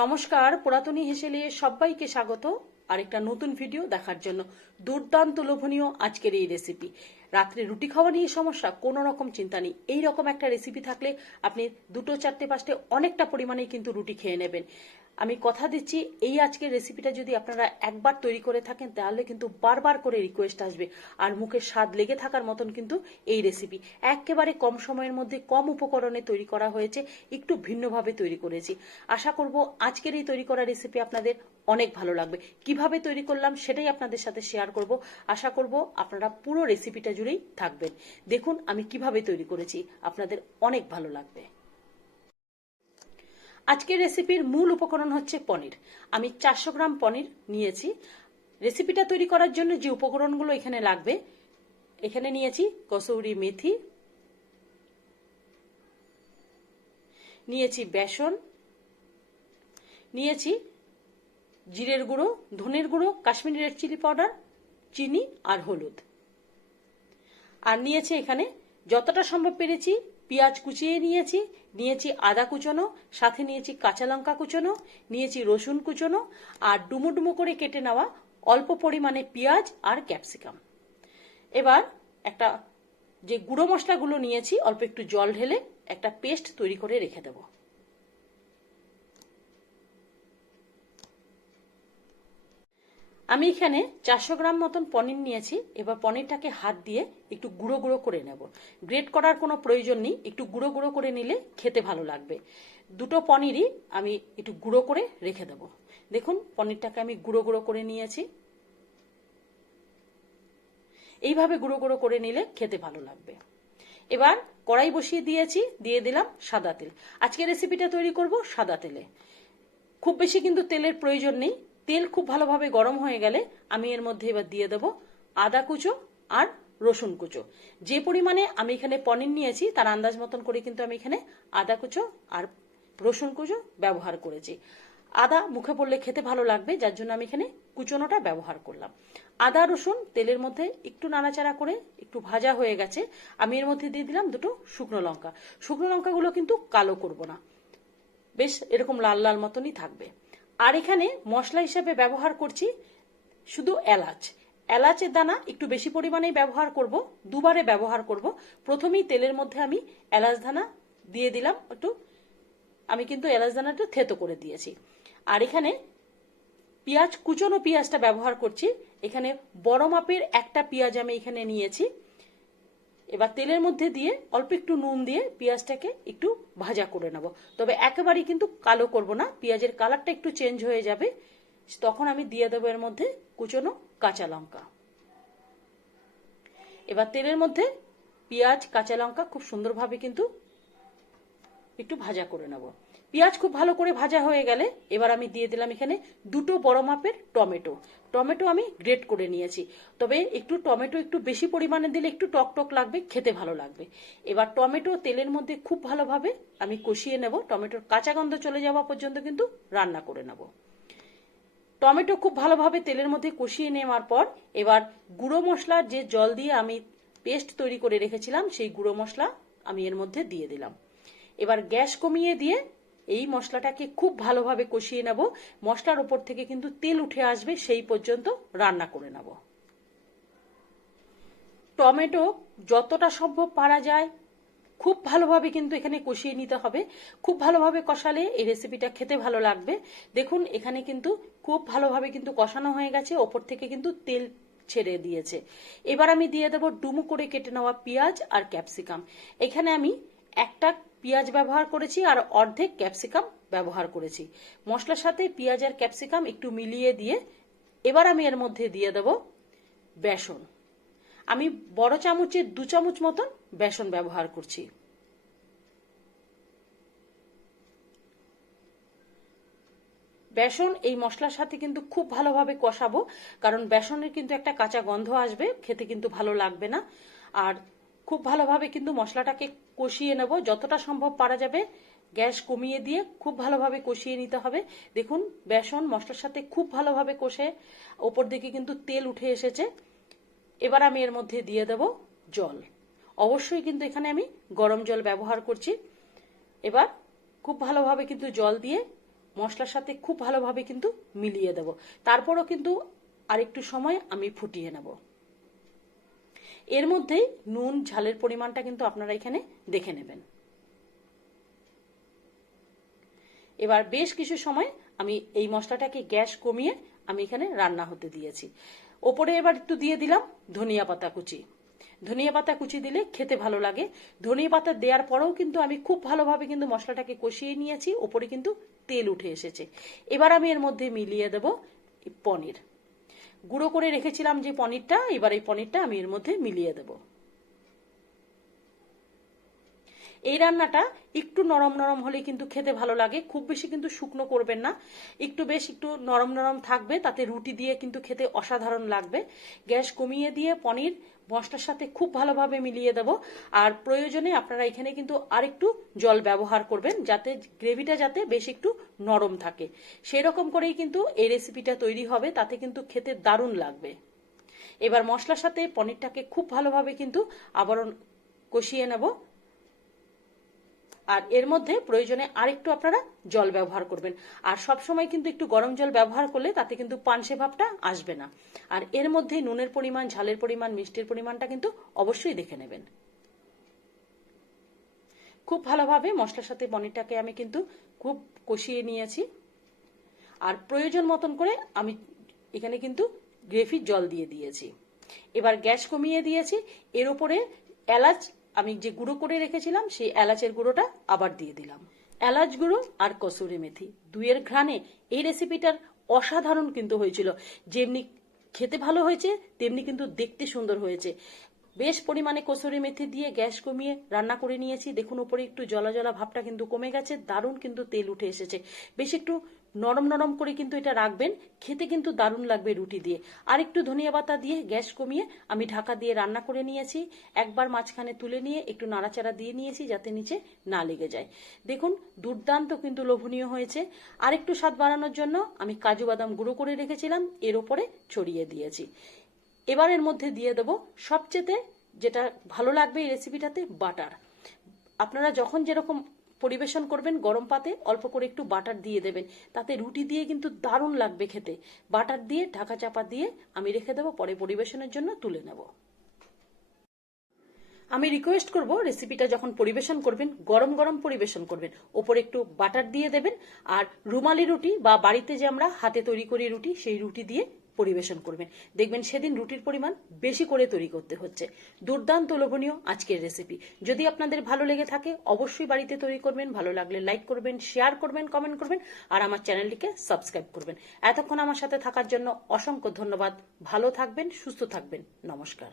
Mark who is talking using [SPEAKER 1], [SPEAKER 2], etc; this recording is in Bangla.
[SPEAKER 1] নমস্কার, পুরাতনী হেসেলে সবাইকে স্বাগত। আর একটা নতুন ভিডিও দেখার জন্য দুর্দান্ত লোভনীয় আজকের এই রেসিপি রাত্রে রুটি খাওয়া নিয়ে সমস্যা, কোনো রকম চিন্তা নেই। এই রকম একটা রেসিপি থাকলে আপনি দুটো, চারটে, পাঁচটে অনেকটা পরিমাণে কিন্তু রুটি খেয়ে নেবেন। আমি কথা দিচ্ছি, এই আজকের রেসিপিটা যদি আপনারা একবার তৈরি করে থাকেন, তাহলে কিন্তু বারবার করে রিকোয়েস্ট আসবে। আর মুখের স্বাদ লেগে থাকার মতন কিন্তু এই রেসিপি একেবারে কম সময়ের মধ্যে কম উপকরণে তৈরি করা হয়েছে, একটু ভিন্নভাবে তৈরি করেছি। আশা করব আজকের এই তৈরি করা রেসিপি আপনাদের অনেক ভালো লাগবে। কীভাবে তৈরি করলাম সেটাই আপনাদের সাথে শেয়ার করব। আশা করব আপনারা পুরো রেসিপিটা জুড়েই থাকবেন। দেখুন আমি কীভাবে তৈরি করেছি, আপনাদের অনেক ভালো লাগবে। আজকের রেসিপির মূল উপকরণ হচ্ছে পনির। আমি চারশো গ্রাম পনির নিয়েছি। রেসিপিটা তৈরি করার জন্য যে উপকরণগুলো এখানে লাগবে, এখানে নিয়েছি কসৌরি মেথি, নিয়েছি বেসন, নিয়েছি জিরের গুঁড়ো, ধনের গুঁড়ো, কাশ্মীরি রেড চিলি পাউডার, চিনি আর হলুদ। আর নিয়েছি এখানে যতটা সম্ভব পেরেছি পেঁয়াজ কুচিয়ে নিয়েছি নিয়েছি আদা কুচনো, সাথে নিয়েছি কাঁচা লঙ্কা কুচনো, নিয়েছি রসুন কুচনো, আর ডুমো ডুমো করে কেটে নেওয়া অল্প পরিমাণে পেঁয়াজ আর ক্যাপসিকাম। এবার একটা যে গুঁড়ো মশলাগুলো নিয়েছি, অল্প একটু জল ঢেলে একটা পেস্ট তৈরি করে রেখে দেবো। আমি এখানে চারশো গ্রাম মতন পনির নিয়েছি। এবার পনিরটাকে হাত দিয়ে একটু গুঁড়ো গুঁড়ো করে নেব। গ্রেট করার কোনো প্রয়োজন নেই। একটু গুঁড়ো গুঁড়ো করে নিলে খেতে ভালো লাগবে। দুটো পনিরই আমি একটু গুঁড়ো করে রেখে দেব। দেখুন, পনিরটাকে আমি গুঁড়ো গুঁড়ো করে নিয়েছি। এইভাবে গুঁড়ো গুঁড়ো করে নিলে খেতে ভালো লাগবে। এবার কড়াই বসিয়ে দিয়েছি, দিয়ে দিলাম সাদা তেল। আজকে রেসিপিটা তৈরি করব সাদা তেলে। খুব বেশি কিন্তু তেলের প্রয়োজন নেই। তেল খুব ভালোভাবে গরম হয়ে গেলে আমি এর মধ্যে এবার দিয়ে দেব আদা কুচো আর রসুন কুচো। যে পরিমাণে আমি এখানে পনির নিয়েছি, তার আন্দাজ মতন করে কিন্তু আমি এখানে আদা কুচো আর রসুন কুচো ব্যবহার করেছি। আদা মুখে পড়লে খেতে ভালো লাগবে, যার জন্য আমি এখানে কুচোনোটা ব্যবহার করলাম। আদা, রসুন তেলের মধ্যে একটু নাড়াচাড়া করে একটু ভাজা হয়ে গেছে, আমি এর মধ্যে দিয়ে দিলাম দুটো শুকনো লঙ্কা। শুকনো লঙ্কাগুলো কিন্তু কালো করব না। বেশ এরকম লাল লাল মতনই থাকবে। আর এখানে মশলা হিসেবে ব্যবহার করছি শুধু এলাচ। এলাচের দানা একটু বেশি পরিমাণেই ব্যবহার করব, দুবারে ব্যবহার করব। প্রথমেই তেলের মধ্যে আমি এলাচ দানা দিয়ে দিলাম, একটু আমি কিন্তু এলাচ দানাটা থেতো করে দিয়েছি। আর এখানে পেঁয়াজ কুচনো পেঁয়াজটা ব্যবহার করছি। এখানে বড় মাপের একটা পেঁয়াজ আমি এখানে নিয়েছি। এবার তেলের মধ্যে দিয়ে অল্প একটু নুন দিয়ে পেঁয়াজটাকে একটু ভাজা করে নেব। তবে একেবারেই কিন্তু কালো করব না, পেঁয়াজের কালারটা একটু চেঞ্জ হয়ে যাবে। তখন আমি দিয়ে দেবো এর মধ্যে কুচনো কাঁচা লঙ্কা। এবার তেলের মধ্যে পেঁয়াজ, কাঁচা লঙ্কা খুব সুন্দরভাবে কিন্তু একটু ভাজা করে নেব। পেঁয়াজ খুব ভালো করে ভাজা হয়ে গেলে এবার আমি দিয়ে দিলাম এখানে দুটো বড় মাপের টমেটো। টমেটো আমি গ্রেট করে নিয়েছি। তবে একটু টমেটো একটু বেশি পরিমাণে দিলে একটু টক টক লাগবে, খেতে ভালো লাগবে। এবার টমেটো তেলের মধ্যে খুব ভালোভাবে আমি কষিয়ে নেব। টমেটোর কাঁচা গন্ধ চলে যাওয়া পর্যন্ত কিন্তু রান্না করে নেব। টমেটো খুব ভালোভাবে তেলের মধ্যে কষিয়ে নেওয়ার পর এবার গুঁড়ো মশলার যে জল দিয়ে আমি পেস্ট তৈরি করে রেখেছিলাম, সেই গুঁড়ো মশলা আমি এর মধ্যে দিয়ে দিলাম। এবার গ্যাস কমিয়ে দিয়ে এই মশলাটাকে খুব ভালোভাবে কষিয়ে নেব। মশলার উপর থেকে কিন্তু তেল উঠে আসবে, সেই পর্যন্ত রান্না করে নেব। টমেটো যতটা সম্ভব পারা যায়, খুব ভালোভাবে কিন্তু এখানে কষিয়ে নিতে হবে। খুব ভালোভাবে কষালে এই রেসিপিটা খেতে ভালো লাগবে। দেখুন, এখানে কিন্তু খুব ভালোভাবে কিন্তু কষানো হয়ে গেছে, ওপর থেকে কিন্তু তেল ছেড়ে দিয়েছে। এবার আমি দিয়ে দেবো ডুমু করে কেটে নেওয়া পেঁয়াজ আর ক্যাপসিকাম। এখানে আমি একটা পেঁয়াজ ব্যবহার করেছি আর অর্ধেক ক্যাপসিকাম ব্যবহার করেছি। মশলার সাথে পেঁয়াজ আর ক্যাপসিকাম একটু মিলিয়ে দিয়ে এবার আমি এর মধ্যে দিয়ে দেব বেসন। আমি বড় চামচের দু চামচ মতন বেসন ব্যবহার করছি। বেসন এই মশলার সাথে কিন্তু খুব ভালোভাবে কষাবো, কারণ বেসনের কিন্তু একটা কাঁচা গন্ধ আসবে, খেতে কিন্তু ভালো লাগবে না। আর খুব ভালোভাবে কিন্তু মশলাটাকে কষিয়ে নেব। যতটা সম্ভব পারা যাবে। গ্যাস কমিয়ে দিয়ে খুব ভালোভাবে কষিয়ে নিতে হবে। দেখুন, বেসন, মশলার সাথে খুব ভালোভাবে কষে ওপর দিকে কিন্তু তেল উঠে এসেছে। এবার আমি এর মধ্যে দিয়ে দেব জল। অবশ্যই কিন্তু এখানে আমি গরম জল ব্যবহার করছি। এবার খুব ভালোভাবে কিন্তু জল দিয়ে মশলার সাথে খুব ভালোভাবে কিন্তু মিলিয়ে দেব। তারপরও কিন্তু আরেকটু সময় আমি ফুটিয়ে নেব। এর মধ্যেই নুন, ঝালের পরিমাণটা কিন্তু আপনারা এখানে দেখে নেবেন। এবার বেশ কিছু সময় আমি এই মশলাটাকে গ্যাস কমিয়ে আমি এখানে রান্না হতে দিয়েছি। ওপরে এবার একটু দিয়ে দিলাম ধনিয়া পাতা কুচি। ধনিয়া পাতা কুচি দিলে খেতে ভালো লাগে। ধনিয়া পাতা দেওয়ার পরেও কিন্তু আমি খুব ভালোভাবে কিন্তু মশলাটাকে কষিয়ে নিয়েছি, ওপরে কিন্তু তেল উঠে এসেছে। এবার আমি এর মধ্যে মিলিয়ে দেব পনির। গুঁড়ো করে রেখেছিলাম যে পনিরটা এবার এই পনিরটা আমি এর মধ্যে মিলিয়ে দেব। এই রান্নাটা একটু নরম নরম হলে কিন্তু খেতে ভালো লাগে। খুব বেশি কিন্তু শুকনো করবেন না। একটু বেশ একটু নরম নরম থাকবে, তাতে রুটি দিয়ে কিন্তু খেতে অসাধারণ লাগবে। গ্যাস কমিয়ে দিয়ে পনির মশলার সাথে খুব ভালোভাবে মিলিয়ে দেব। আর প্রয়োজনে আপনারা এখানে কিন্তু আরেকটু জল ব্যবহার করবেন, যাতে গ্রেভিটা যাতে বেশ একটু নরম থাকে। সেই রকম করেই কিন্তু এই রেসিপিটা তৈরি হবে, তাতে কিন্তু খেতে দারুণ লাগবে। এবার মশলার সাথে পনিরটাকে খুব ভালোভাবে কিন্তু আবরণ কষিয়ে নেব। আর এর মধ্যে প্রয়োজনে আরেকটু আপনারা জল ব্যবহার করবেন। আর সব সময় কিন্তু একটু গরম জল ব্যবহার করলে তাতে কিন্তু পানসে ভাবটা আসবে না। আর এর মধ্যে নুনের পরিমাণ, ঝালের পরিমাণ, মিষ্টির পরিমাণটা কিন্তু অবশ্যই দেখে নেবেন। খুব ভালোভাবে মশলার সাথে পনিরটাকে আমি কিন্তু খুব কষিয়ে নিয়েছি। আর প্রয়োজন মতন করে আমি এখানে কিন্তু গ্রেভির জল দিয়ে দিয়েছি। এবার গ্যাস কমিয়ে দিয়েছি। এর উপরে এলাচ আমি যে গুঁড়ো করে রেখেছিলাম, সেই এলাচের গুঁড়োটা আবার দিয়ে দিলাম। এলাচ গুঁড়ো আর কসুরি মেথি, দুইয়ের ঘ্রাণে এই রেসিপিটার অসাধারণ কিন্তু হয়েছিল। যেমনি খেতে ভালো হয়েছে, তেমনি কিন্তু দেখতে সুন্দর হয়েছে। বেশ পরিমাণে কসুরি মেথি দিয়ে গ্যাস কমিয়ে রান্না করে নিয়েছি। দেখুন, উপরে একটু জলা জলা ভাবটা কিন্তু কমে গেছে, দারুণ কিন্তু তেল উঠে এসেছে। বেশ একটু নরম নরম করে কিন্তু এটা রাখবেন। খেতে কিন্তু দারুণ লাগবে রুটি দিয়ে। আর একটু ধনিয়া পাতা দিয়ে গ্যাস কমিয়ে আমি ঢাকা দিয়ে রান্না করে নিয়েছি। একবার মাঝখানে তুলে নিয়ে একটু নাড়াচাড়া দিয়ে নিয়েছি যাতে নিচে না লেগে যায়। দেখুন, দুর্দান্ত কিন্তু লোভনীয় হয়েছে। আর একটু স্বাদ বাড়ানোর জন্য আমি কাজু বাদাম গুঁড়ো করে রেখেছিলাম, এর ওপরে ছড়িয়ে দিয়েছি। এবার এর মধ্যে দিয়ে দেব সবচেয়ে যেটা ভালো লাগবে এই রেসিপিটাতে বাটার। আপনারা যখন যেরকম পরিবেশন করবেন গরম পাতে, অল্প করে একটু বাটার দিয়ে দেবেন। তাতে রুটি দিয়ে কিন্তু দারুণ লাগবে খেতে। বাটার দিয়ে, ঢাকা চাপা দিয়ে আমি রেখে দেবো, পরে পরিবেশনের জন্য তুলে নেব। আমি রিকোয়েস্ট করব রেসিপিটা যখন পরিবেশন করবেন, গরম গরম পরিবেশন করবেন। ওপরে একটু বাটার দিয়ে দেবেন, আর রুমালি রুটি বা বাড়িতে যে আমরা হাতে তৈরি করি রুটি, সেই রুটি দিয়ে পরিবেশন করবেন। দেখবেন সেদিন রুটির পরিমাণ বেশি করে তৈরি করতে হচ্ছে। দুর্দান্ত লোভনীয় আজকের রেসিপি যদি আপনাদের ভালো লেগে থাকে, অবশ্যই বাড়িতে তৈরি করবেন। ভালো লাগলে লাইক করবেন শেয়ার করবেন কমেন্ট করবেন, আর আমার চ্যানেলটিকে সাবস্ক্রাইব করবেন। এতক্ষণ আমার সাথে থাকার জন্য অসংখ্য ধন্যবাদ। ভালো থাকবেন, সুস্থ থাকবেন। নমস্কার।